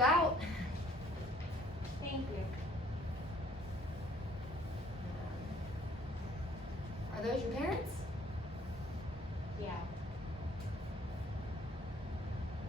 out. Thank you. Are those your parents? Yeah.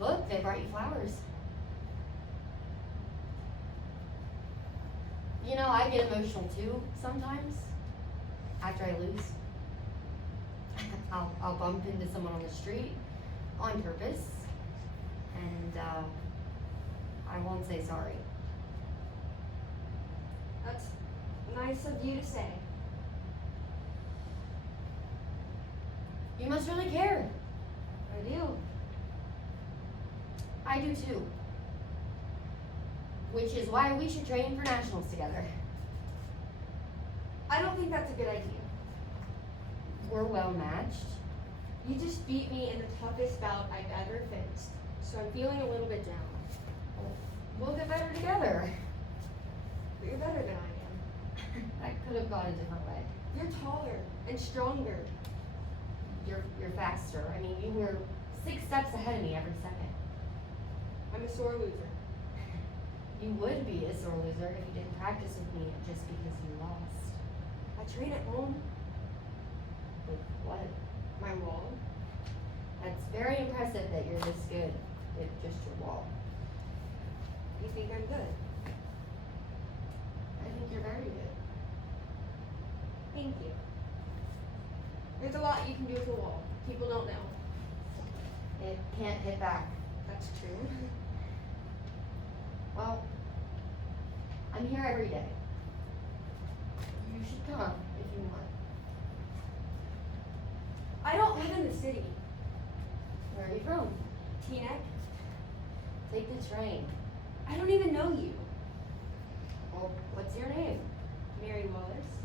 Look, they brought you flowers. You know, I get emotional too sometimes after I lose. I'll bump into someone on the street on purpose, and I won't say sorry. That's nice of you to say. You must really care. I do. I do too. Which is why we should train for nationals together. I don't think that's a good idea. We're well matched. You just beat me in the toughest bout I've ever faced, so I'm feeling a little bit down. We'll get better together. But you're better than I am. That could have gone a different way. You're taller and stronger. You're faster. I mean, you were 6 steps ahead of me every second. I'm a sore loser. You would be a sore loser if you didn't practice with me just because you lost. I train at home. With what? My wall. That's very impressive that you're this good with just your wall. You think I'm good? I think you're very good. Thank you. There's a lot you can do with a wall. People don't know. It can't hit back. That's true. Well, I'm here every day. You should come if you want. I don't live in the city. Where are you from? Teaneck, Take the train. I don't even know you. Well, what's your name? Mary Wallace.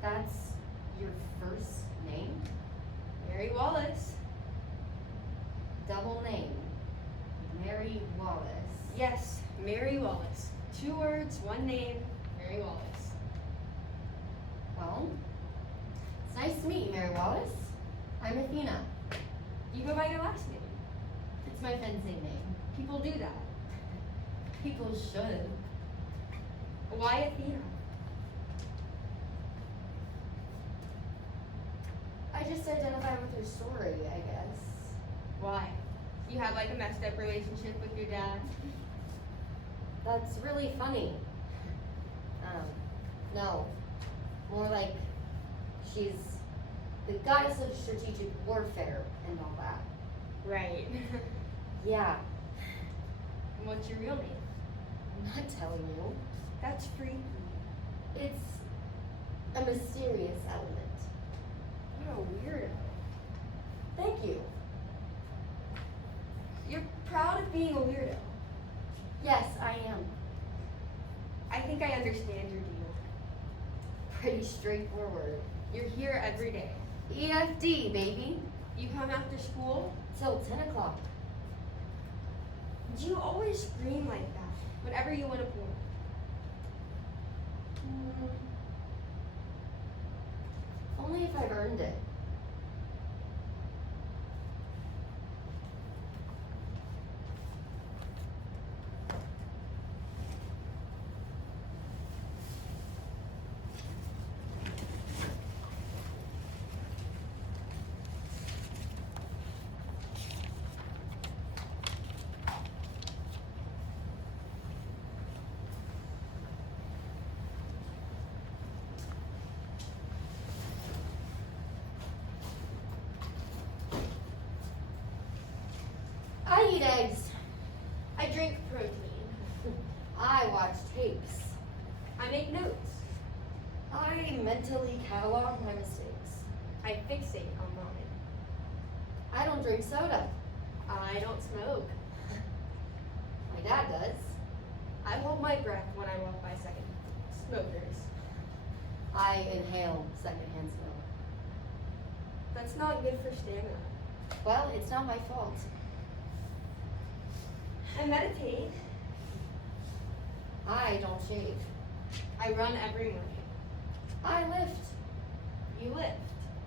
That's your first name? Mary Wallace. Double name. Mary Wallace. Yes, Mary Wallace. 2 words, 1 name, Mary Wallace. Well, it's nice to meet you, Mary Wallace. I'm Athena. You go by your last name. It's my fencing name. People do that. People should. Why Athena? I just identify with your story, I guess. Why? You had like a messed up relationship with your dad? That's really funny. No. More like she's the goddess of strategic warfare and all that. Right. Yeah, And what's your real name? I'm not telling you. That's free. It's a mysterious element. What a weirdo. Thank you. You're proud of being a weirdo. Yes, I am. I think I understand your deal. Pretty straightforward. You're here every day. EFD, baby. You come after school. Till 10 o'clock. Do you always scream like that whenever you win a point? Only if I've earned it. I eat eggs. I drink protein. I watch tapes. I make notes. I mentally catalog my mistakes. I fixate on vomit. I don't drink soda. I don't smoke. My dad does. I hold my breath when I walk by second smokers. I inhale secondhand smoke. That's not good for stamina. Well, it's not my fault. I meditate. I don't shave. I run every morning. I lift. You lift.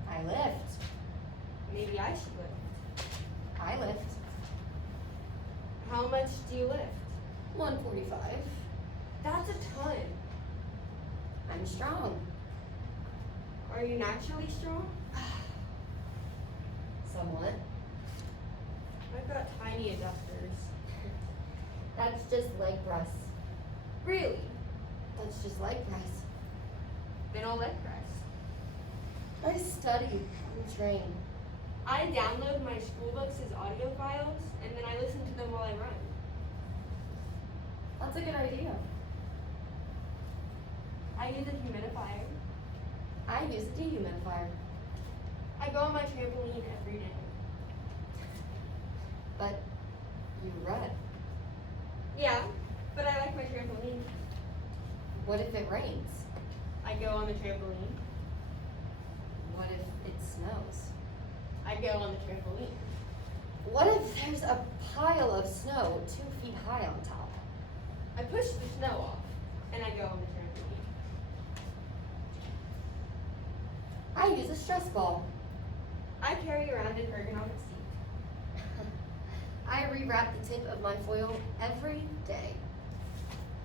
I lift. Maybe I should lift. I lift. How much do you lift? 145. That's a ton. I'm strong. Are you naturally strong? Somewhat. I've got tiny adductors. That's just leg press. Really? That's just leg press. Then I'll leg press. I study and train. I download my school books as audio files, and then I listen to them while I run. That's a good idea. I use a humidifier. I use a dehumidifier. I go on my trampoline every day. But you run. Yeah, but I like my trampoline. What if it rains? I go on the trampoline. What if it snows? I go on the trampoline. What if there's a pile of snow 2 feet high on top? I push the snow off, and I go on the trampoline. I use a stress ball. I carry around an ergonomic seat. I rewrap the tip of my foil every day.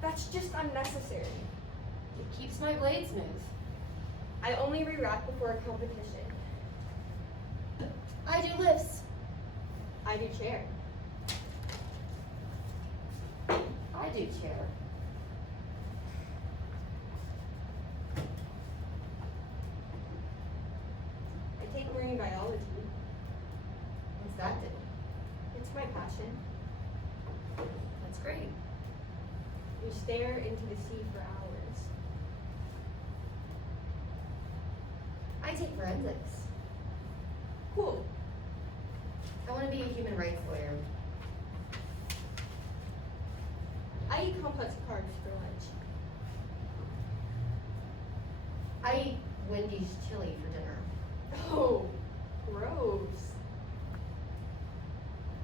That's just unnecessary. It keeps my blade smooth. I only rewrap before a competition. I do lifts. I do chair. I do chair. I take marine biology. What's that do? It's my passion. That's great. We stare into the sea for hours. I take forensics. Cool. I want to be a human rights lawyer. I eat complex carbs for lunch. I eat Wendy's chili for dinner. Oh, gross.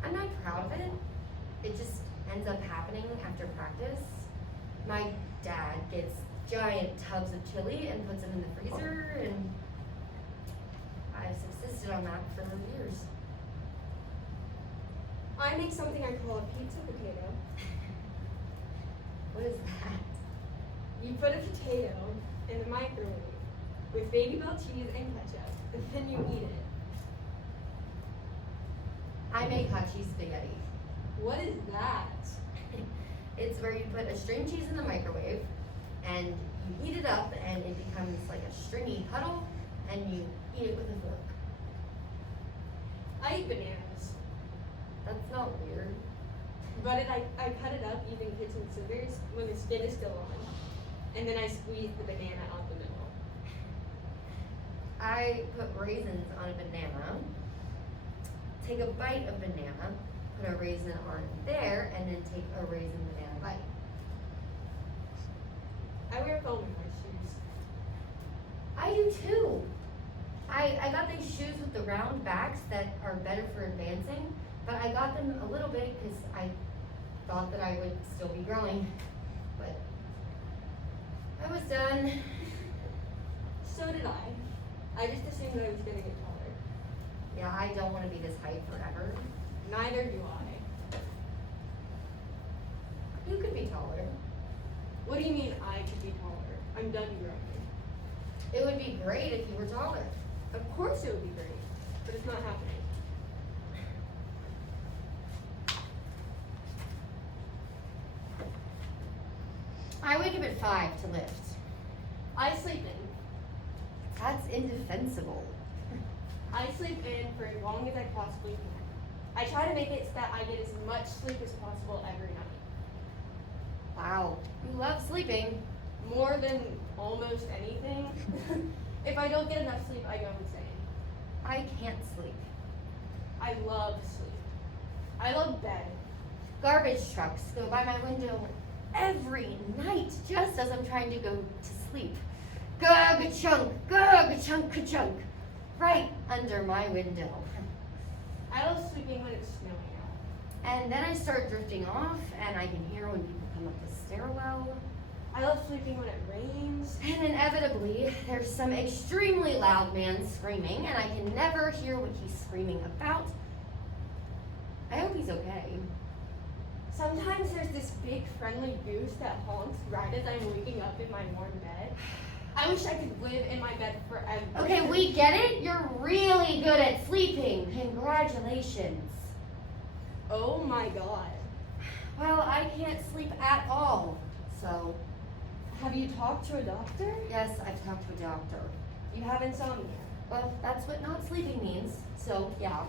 I'm not proud of it. It just ends up happening after practice. My dad gets giant tubs of chili and puts them in the freezer, and I've subsisted on that for years. I make something I call a pizza potato. What is that? You put a potato in the microwave with baby bell cheese and ketchup, and then you eat it. I make hot cheese spaghetti. What is that? It's where you put a string cheese in the microwave, and you heat it up, and it becomes like a stringy puddle, and you eat it with a fork. I eat bananas, That's not weird. but I cut it up using kitchen scissors when the skin is still on, and then I squeeze the banana out the middle. I put raisins on a banana, take a bite of banana, put a raisin on there, and then take a raisin banana bite. I wear foam in my shoes. I do too. I got these shoes with the round backs that are better for advancing, but I got them a little big because I thought that I would still be growing, but I was done. So did I. I just assumed I was gonna get taller. Yeah, I don't want to be this height forever. Neither do I. You could be taller. What do you mean I could be taller? I'm done growing. It would be great if you were taller. Of course it would be great, but it's not happening. I wake up at 5 to lift. I sleep in. That's indefensible. I sleep in for as long as I possibly can. I try to make it so that I get as much sleep as possible every night. Wow, you love sleeping. More than almost anything. If I don't get enough sleep, I go insane. I can't sleep. I love sleep. I love bed. Garbage trucks go by my window every night just as I'm trying to go to sleep. Gug-a-chunk, gug-a-chunk-a-chunk, right under my window. I love sleeping when it's snowing out. And then I start drifting off, and I can hear when people come up the stairwell. I love sleeping when it rains. And inevitably, there's some extremely loud man screaming, and I can never hear what he's screaming about. I hope he's okay. Sometimes there's this big friendly goose that haunts right as I'm waking up in my warm bed. I wish I could live in my bed forever. Okay, we get it. You're really good at sleeping. Congratulations. Oh my god. Well, I can't sleep at all. So, Have you talked to a doctor? yes, I've talked to a doctor. You have insomnia. Well, that's what not sleeping means. So, yeah.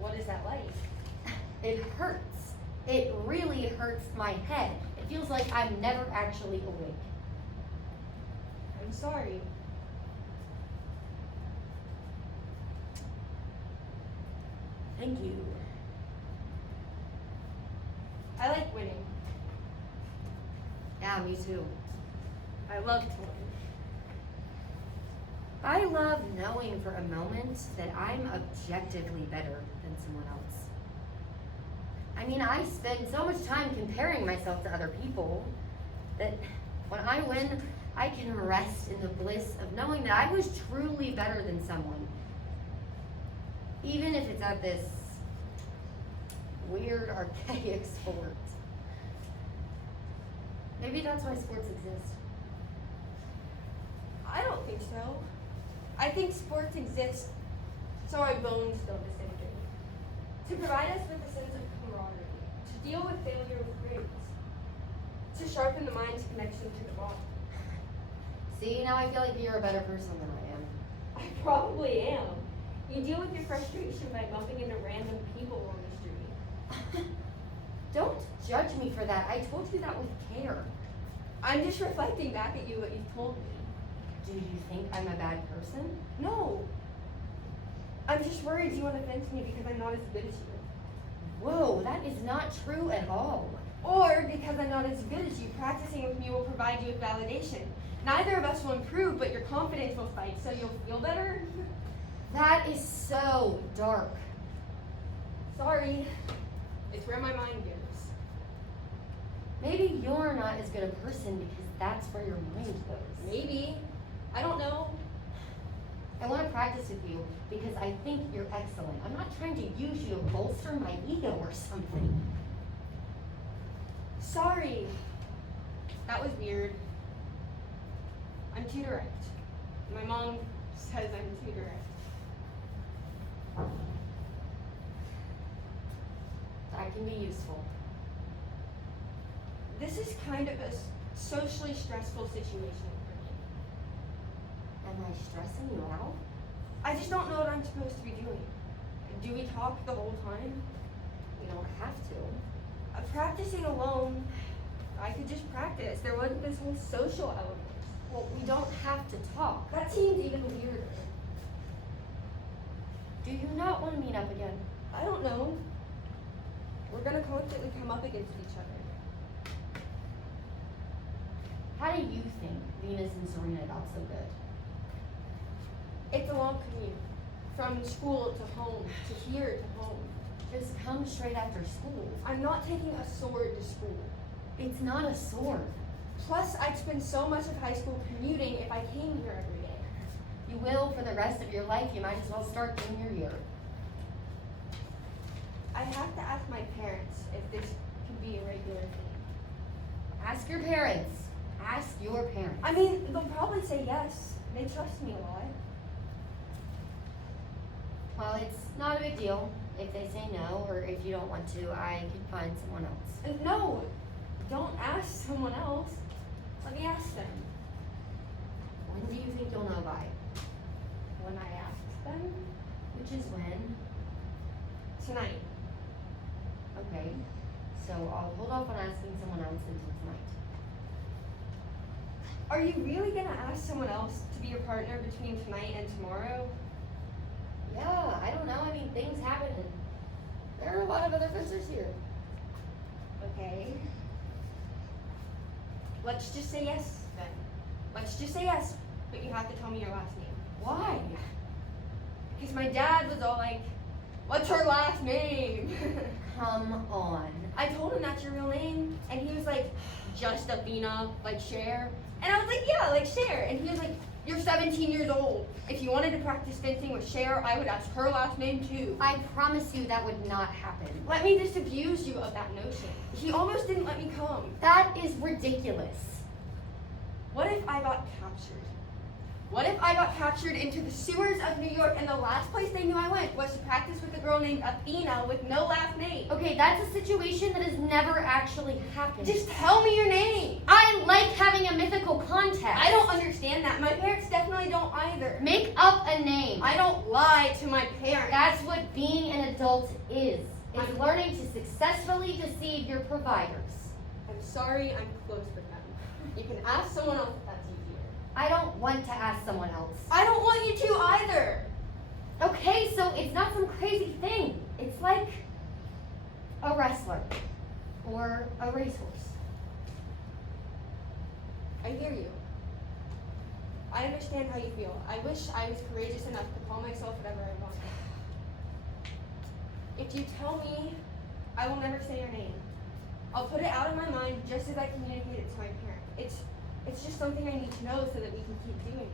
What is that like? It hurts. It really hurts my head. It feels like I'm never actually awake. I'm sorry. Thank you. I like winning. Yeah, me too. I love to win. I love knowing for a moment that I'm objectively better than someone else. I mean, I spend so much time comparing myself to other people that when I win, I can rest in the bliss of knowing that I was truly better than someone. Even if it's at this weird, archaic sport. Maybe that's why sports exist. I don't think so. I think sports exist so our bones don't disintegrate. To provide us with a sense of camaraderie. To deal with failure with grace. To sharpen the mind's connection to the body. See, now I feel like you're a better person than I am. I probably am. You deal with your frustration by bumping into random people on the street. Don't judge me for that. I told you that with care. I'm just reflecting back at you what you've told me. Do you think I'm a bad person? No. I'm just worried you want to fence me because I'm not as good as you. Whoa, that is not true at all. Or because I'm not as good as you, practicing with me will provide you with validation. Neither of us will improve, but your confidence will fight, so you'll feel better. That is so dark. Sorry. It's where my mind goes. Maybe you're not as good a person because that's where your mind goes. Maybe. I don't know. I want to practice with you because I think you're excellent. I'm not trying to use you to bolster my ego or something. Sorry. That was weird. I'm too direct. My mom says I'm too direct. That can be useful. This is kind of a socially stressful situation for me. Am I stressing you out? I just don't know what I'm supposed to be doing. Do we talk the whole time? We don't have to. Practicing alone, I could just practice. There wasn't this whole social element. Well, we don't have to talk. That seems even weirder. Do you not want to meet up again? I don't know. We're gonna constantly come up against each other. How do you think Venus and Serena got so good? It's a long commute. From school to home, to here to home. Just come straight after school. I'm not taking a sword to school. It's not a sword. Plus, I'd spend so much of high school commuting if I came here every day. You will for the rest of your life. You might as well start junior year. I have to ask my parents if this can be a regular thing. Ask your parents. Ask your parents. I mean, they'll probably say yes. They trust me a lot. Well, it's not a big deal if they say no, or if you don't want to, I can find someone else. No, don't ask someone else. Let me ask them. When do you think you'll know by? When I ask them? Which is when? Tonight. Okay. So I'll hold off on asking someone else until tonight. Are you really gonna ask someone else to be your partner between tonight and tomorrow? Yeah, I don't know. I mean, things happen, and there are a lot of other fencers here. Okay. Let's just say yes, then. Let's just say yes, but you have to tell me your last name. Why? Because my dad was all like, what's her last name? Come on. I told him that's your real name, and he was like, just Athena, like Cher. And I was like, yeah, like Cher. And he was like, You're 17 years old. If you wanted to practice fencing with Cher, I would ask her last name too. I promise you that would not happen. Let me disabuse you of that notion. He almost didn't let me come. That is ridiculous. What if I got captured? What if I got captured into the sewers of New York and the last place they knew I went was to practice with a girl named Athena with no last name? Okay, that's a situation that has never actually happened. Just tell me your name. I like having a mythical contest. I don't understand that. My parents definitely don't either. Make up a name. I don't lie to my parents. That's what being an adult is. It's learning to successfully deceive your providers. I'm sorry, I'm close with them. You can ask someone else if that's easier. I don't want to ask someone else. I don't want you to either. Okay, so it's not some crazy thing. It's like a wrestler or a racehorse. I hear you. I understand how you feel. I wish I was courageous enough to call myself whatever I want. If you tell me, I will never say your name. I'll put it out of my mind just as I communicate it to my parents. It's just something I need to know so that we can keep doing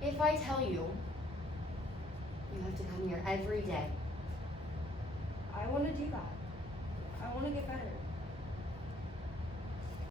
this. If I tell you, you have to come here every day. I want to do that. I want to get better.